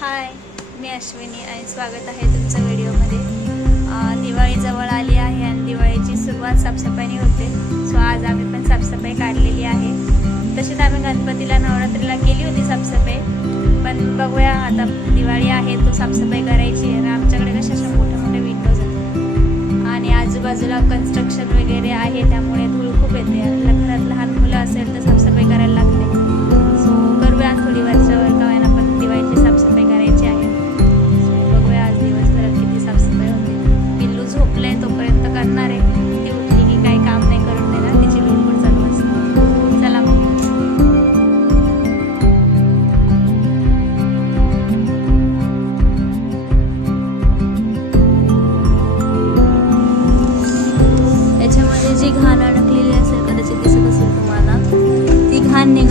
हाय मी अश्विनी आणि स्वागत आहे तुमचं व्हिडिओमध्ये. दिवाळी जवळ आली आहे आणि दिवाळीची सुरुवात साफसफाईने होते. सो आज आम्ही पण साफसफाई काढलेली आहे. तशीच आम्ही गणपतीला नवरात्रीला केली होती साफसफाई. पण बघूया आता दिवाळी आहे तो साफसफाई करायची आहे. आणि आमच्याकडे कशा अशा मोठ्या मोठ्या विंडोज आहेत. आणि आजूबाजूला कन्स्ट्रक्शन वगैरे आहे त्यामुळे धूळ खूप येते. आणि घरात लहान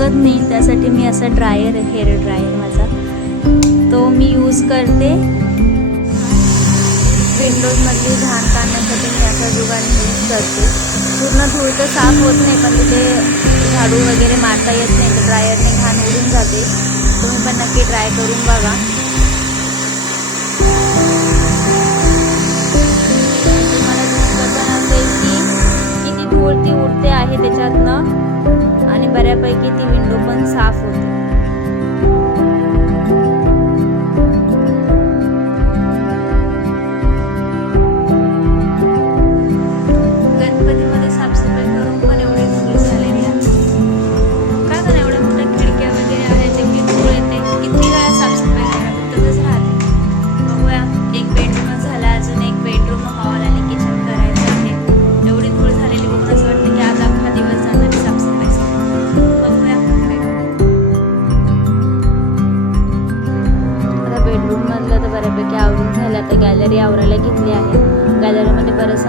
घाण नाही. त्यासाठी मी असा ड्रायर हेअर ड्रायर माझा. तो मी यूज करते. विंडोजमधली घाण काढण्यासाठी मी असा जुगाड यूज करते. पूर्ण धूळ तर साफ होत नाही पण तिथे झाडू वगैरे मारता येत नाही तर ड्रायरने घाण उडून जाते. तुम्ही पण नक्की ट्राय करून बघा. तुम्हाला दिसत पण असेल की किती धूळ ती उडते आहे त्याच्यातनं. बऱ्यापैकी ती विंडो पण साफ होते.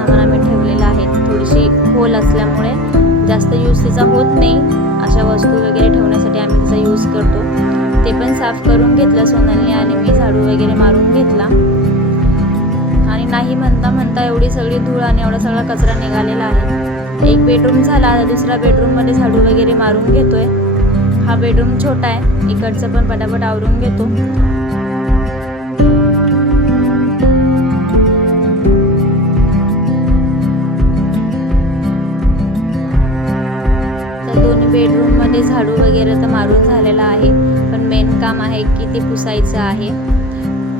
सामान आम्ही ठेवलेलं आहे. थोडीशी खोल असल्यामुळे जास्त यूज तिचा होत नाही. अशा वस्तू वगैरे ठेवण्यासाठी आम्ही तिचा यूज करतो. ते पण साफ करून घेतलं सोनलने आणि मी झाडू वगैरे मारून घेतला. आणि नाही म्हणता म्हणता एवढी सगळी धूळ आणि एवढा सगळा कचरा निघालेला आहे. एक बेडरूम झाला दुसऱ्या बेडरूममध्ये झाडू वगैरे मारून घेतोय. हा बेडरूम छोटा आहे. इकडचं पण पटापट आवरून घेतो. आहे की ते पुसायचं आहे.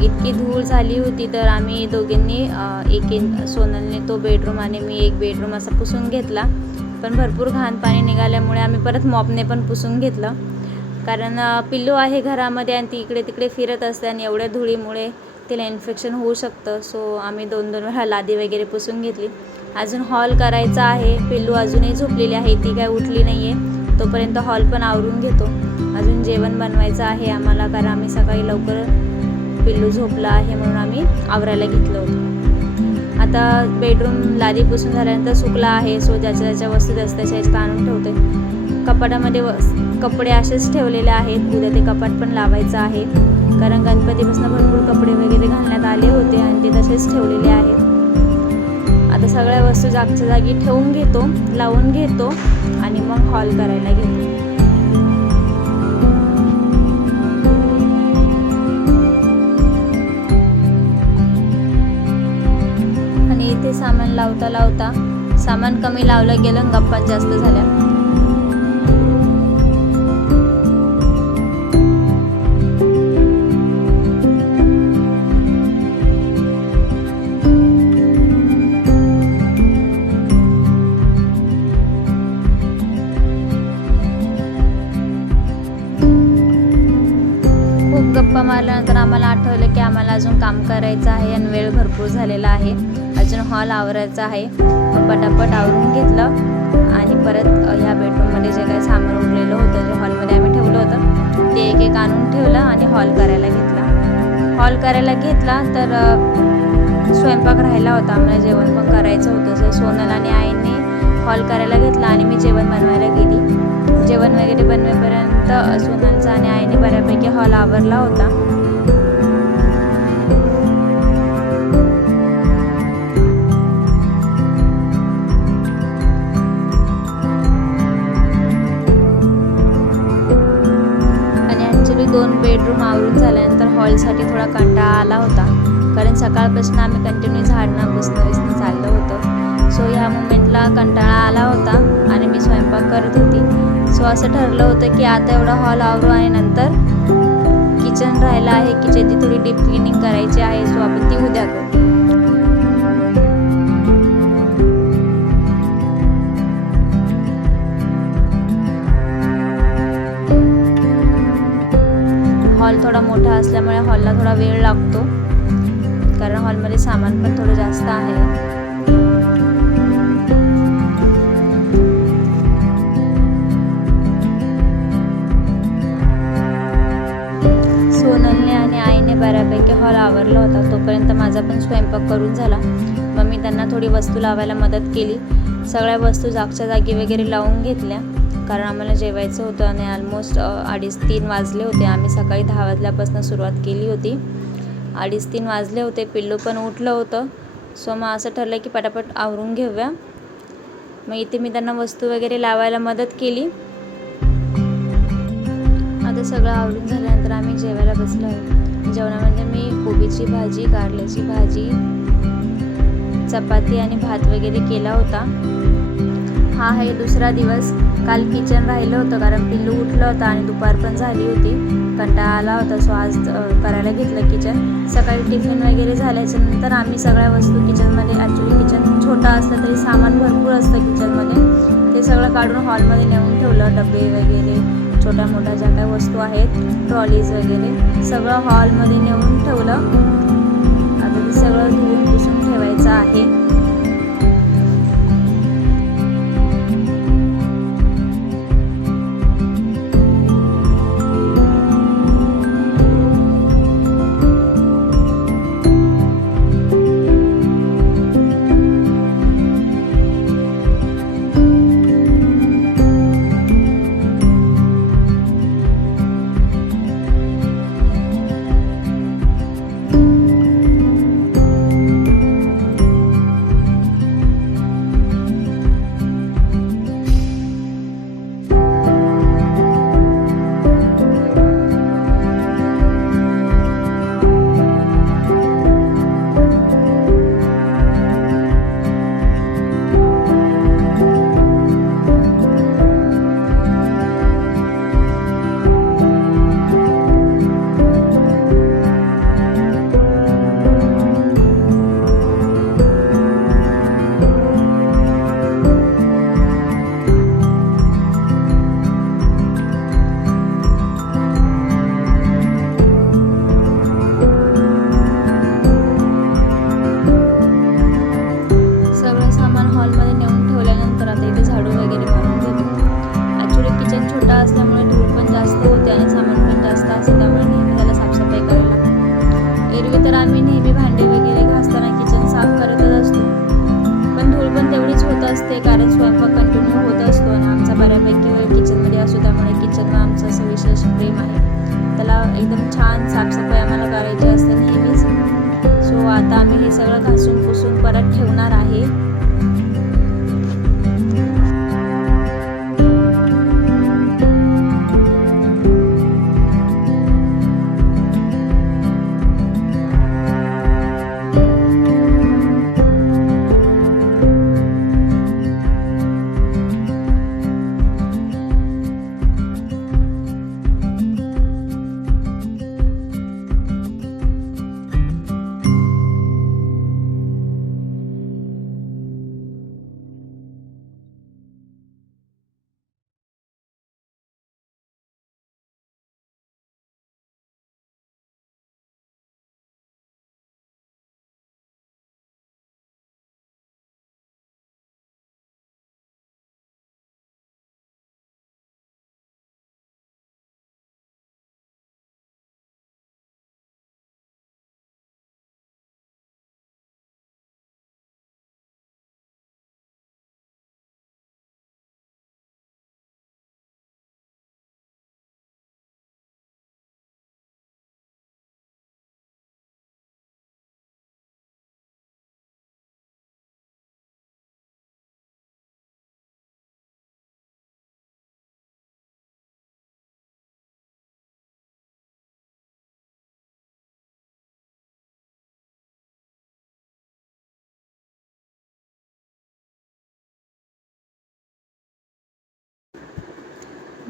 इतकी धूळ झाली होती तर आम्ही दोघींनी एक एक सोनलने तो बेडरूम आणि मी एक बेडरूम असा पुसून घेतला. पण भरपूर घाण पाणी निघाल्यामुळे आम्ही परत मॉपने पण पुसून घेतलं. कारण पिल्लू आहे घरामध्ये आणि ती इकडे तिकडे फिरत असते आणि एवढ्या धुळीमुळे तिला इन्फेक्शन होऊ शकतं. सो आम्ही दोन दोन वेळा लादी वगैरे पुसून घेतली. अजून हॉल करायचा आहे. पिल्लू अजूनही झोपलेली आहे. ती काय उठली नाही आहे तोपर्यंत हॉल पण आवरून घेतो. अजून जेवण बनवायचं आहे आम्हाला कारण आम्ही सकाळी लवकर पिल्लू झोपला आहे म्हणून आम्ही आवरायला घेतलं होतं. आता बेडरूम लादी पुसून झाल्यानंतर सुकला आहे सो ज्याच्या ज्याच्या वस्तू जास्त त्याच्या ह्याच्यात आणून ठेवते. कपाटामध्ये वस कपडे असेच ठेवलेले आहेत उद्या ते कपाट पण लावायचं आहे. कारण गणपतीपासून भरपूर कपडे वगैरे घालण्यात आले होते आणि ते तसेच ठेवलेले आहेत. आता सगळ्या वस्तू जागच्या जागी ठेवून घेतो लावून घेतो आणि मग हॉल करायला घेतो. सामान लावता लावता सामान कमी लावलं गेलं गप्पा जास्त झाल्या. खूप गप्पा मारल्यानंतर आम्हाला आठवलं की आम्हाला अजून काम करायचं आहे आणि वेळ भरपूर झालेला आहे. किचन हॉल आवरायचा आहे. मग पटापट आवरून घेतलं आणि परत ह्या बेडरूममध्ये जे काही सामान उरलेलं होतं जे हॉलमध्ये आम्ही ठेवलं होतं. ते एक एक आणून ठेवलं आणि हॉल करायला घेतला. हॉल करायला घेतला तर स्वयंपाक राहिला होता. आम्हाला जेवण पण करायचं होतं. सो सोनल आणि आईने हॉल करायला घेतला आणि मी जेवण बनवायला गेली. जेवण वगैरे बनवेपर्यंत सोनलचा आणि आईने बऱ्यापैकी हॉल आवरला होता. बेडरूम आवरून झाल्यानंतर हॉलसाठी थोडा कंटाळा आला होता. कारण सकाळपासून आम्ही कंटिन्यू झाडणं बसणं बसणं चाललं होतं. सो ह्या मुमेंटला कंटाळा आला होता आणि मी स्वयंपाक करत होती. सो असं ठरलं होतं की आता एवढा हॉल आवरू आणि नंतर किचन राहिलं आहे किचनची थोडी डीप क्लिनिंग करायची आहे. सो आपण ती उद्या करू. हॉल थोडा मोठा असल्यामुळे हॉलला थोडा वेळ लागतो. कारण हॉलमध्ये सामान पण थोडं जास्त आहे. सोनलने आणि आईने बऱ्यापैकी हॉल आवरला होता. तोपर्यंत माझा पण स्वयंपाक करून झाला. मग मी त्यांना थोडी वस्तू लावायला मदत केली. सगळ्या वस्तू जागच्या जागी वगैरे लावून घेतल्या. कारण आम्हाला जेवायचं होतं आणि ऑलमोस्ट अडीच तीन वाजले होते. आम्ही सकाळी दहा वाजल्यापासून सुरुवात केली होती. अडीच तीन वाजले होते. पिल्लू पण उठलं होतं. सो मग असं ठरलं की पटापट आवरून घेऊया. मग इथे मी त्यांना वस्तू वगैरे लावायला मदत केली. आता सगळं आवरून झाल्यानंतर आम्ही जेवायला बसलो आहे. जेवणामध्ये मी कोबीची भाजी कारल्याची भाजी चपाती आणि भात वगैरे केला होता. हा आहे दुसरा दिवस. काल किचन राहिलं होतं कारण पिल्लू उठलं होतं आणि दुपार पण झाली होती. कंटाळा आला होता सो आज करायला घेतलं किचन सकाळी टिफिन वगैरे झाल्याच्यानंतर आम्ही सगळ्या वस्तू किचनमध्ये ॲक्च्युली किचन छोटं असलं तरी सामान भरपूर असतं किचनमध्ये ते सगळं काढून हॉलमध्ये नेऊन ठेवलं. डबे वगैरे छोट्या मोठ्या ज्या काही वस्तू आहेत ट्रॉलीज वगैरे सगळं हॉलमध्ये नेऊन ठेवलं. आता ते सगळं धुवून पुसून ठेवायचं आहे. साफसफाई आम्हाला करायची असते नेहमीच. सो आता आम्ही हे सगळं घासून पुसून परत ठेवणार आहे.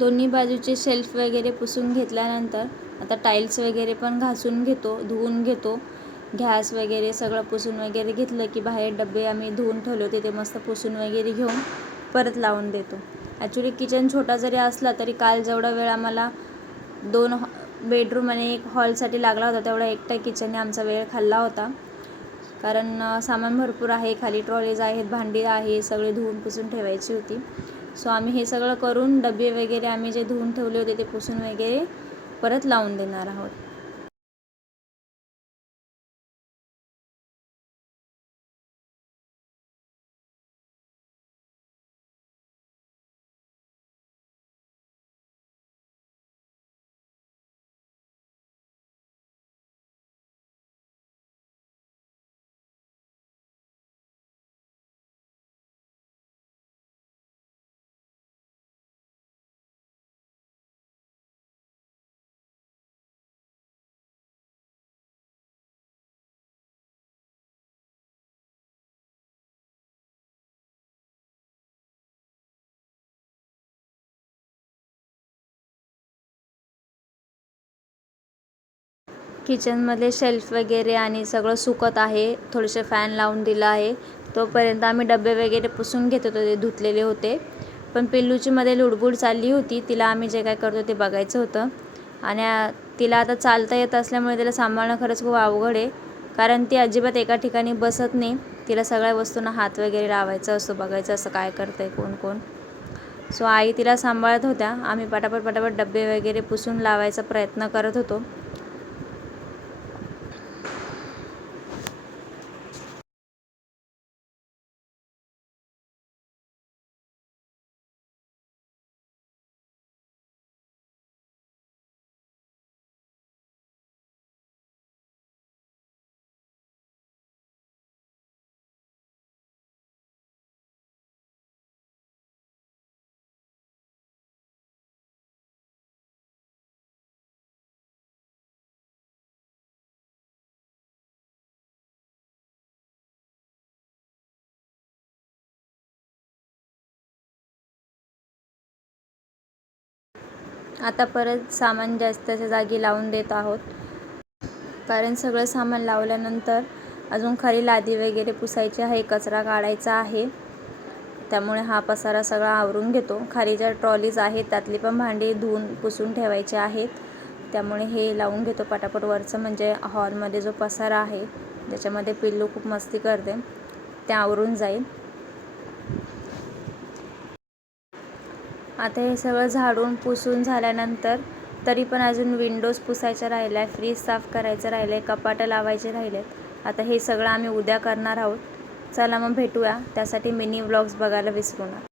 दोन्ही बाजूचे शेल्फ वगैरे पुसून घेतल्यानंतर आता टाईल्स वगैरे पण घासून घेतो धुवून घेतो. घॅस वगैरे सगळं पुसून वगैरे घेतलं की बाहेर डबे आम्ही धुवून ठेवले होते ते मस्त पुसून वगैरे घेऊन परत लावून देतो. ॲक्च्युली किचन छोटा जरी असला तरी काल जेवढा वेळ आम्हाला दोन हॉ बेडरूम आणि एक हॉलसाठी लागला होता तेवढा एकट्या किचनने आमचा वेळ खाल्ला होता. कारण सामान भरपूर आहे खाली ट्रॉलीज आहेत भांडी आहे सगळे धुवून पुसून ठेवायची होती. सो आम्ही हे सगळं करून डबे वगैरे आम्ही जे धुवून ठेवले होते ते पुसून वगैरे परत लावून देणार आहोत. किचनमधले शेल्फ वगैरे आणि सगळं सुकत आहे. थोडेसे फॅन लावून दिलं आहे. तोपर्यंत आम्ही डबे वगैरे पुसून घेत होतो ते धुतलेले होते. पण पिल्लूची मध्ये लुडबुड चालली होती. तिला आम्ही जे काय करतो ते बघायचं होतं. आणि तिला आता चालता येत असल्यामुळे तिला सांभाळणं खरंच खूप अवघड आहे. कारण ती अजिबात एका ठिकाणी बसत नाही. तिला सगळ्या वस्तूंना हात वगैरे लावायचा असतो बघायचं असं काय करतं आहे कोण कोण. सो आई तिला सांभाळत होत्या. आम्ही पटापट पटापट डबे वगैरे पुसून लावायचा प्रयत्न करत होतो. आता परत सामान जास्तच्या जागी लावून देत आहोत. कारण सगळं सामान लावल्यानंतर अजून खाली लादी वगैरे पुसायची आहे कचरा काढायचा आहे. त्यामुळे हा पसारा सगळा आवरून घेतो. खाली ज्या ट्रॉलीज आहेत त्यातली पण भांडी धुवून पुसून ठेवायचे आहेत. त्यामुळे हे लावून घेतो पटापट. वरचं म्हणजे हॉलमध्ये जो पसारा आहे ज्याच्यामध्ये पिल्लू खूप मस्ती करते ते आवरून जाईल. आता हे सगळं झाडून पुसून झाल्यानंतर तरी पण अजून विंडोज पुसायच्या राहिल्या आहे फ्रीज साफ करायचं राहिलं आहे कपाटं लावायचे राहिले आता हे सगळं आम्ही उद्या करणार आहोत. चला मग भेटूया. त्यासाठी मिनी व्लॉग्स बघायला विसरू नका.